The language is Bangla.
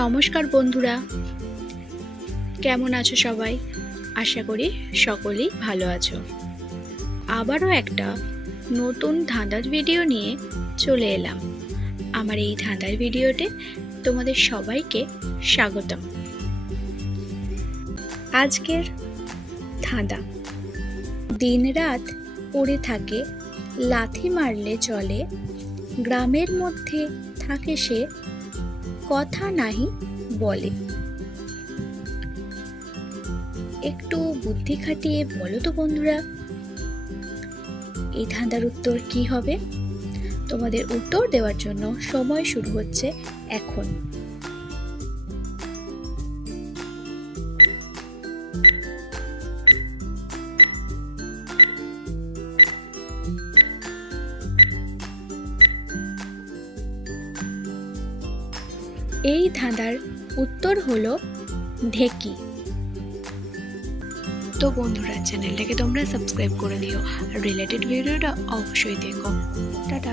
নমস্কার বন্ধুরা, কেমন আছো সবাই? আশা করি সকলেই ভালো আছো। আবারও একটা নতুন ধাঁধার ভিডিও নিয়ে চলে এলাম। আমার এই ধাঁধার ভিডিওতে তোমাদের সবাইকে স্বাগতম। আজকের ধাঁধা: দিনরাত পড়ে থাকে, লাথি মারলে চলে, গ্রামের মধ্যে থাকে সে, কথা নাহি বলে। একটু বুদ্ধি খাটিয়ে বলো তো বন্ধুরা, এই ধাঁধার উত্তর কি হবে? তোমাদের উত্তর দেওয়ার জন্য সময় শুরু হচ্ছে এখন। এই ধাঁধার উত্তর হলো ঢেকি। তো বন্ধুরা, চ্যানেলটাকে তোমরা সাবস্ক্রাইব করে দিও আর রিলেটেড ভিডিওটা অবশ্যই দেখো। টাটা।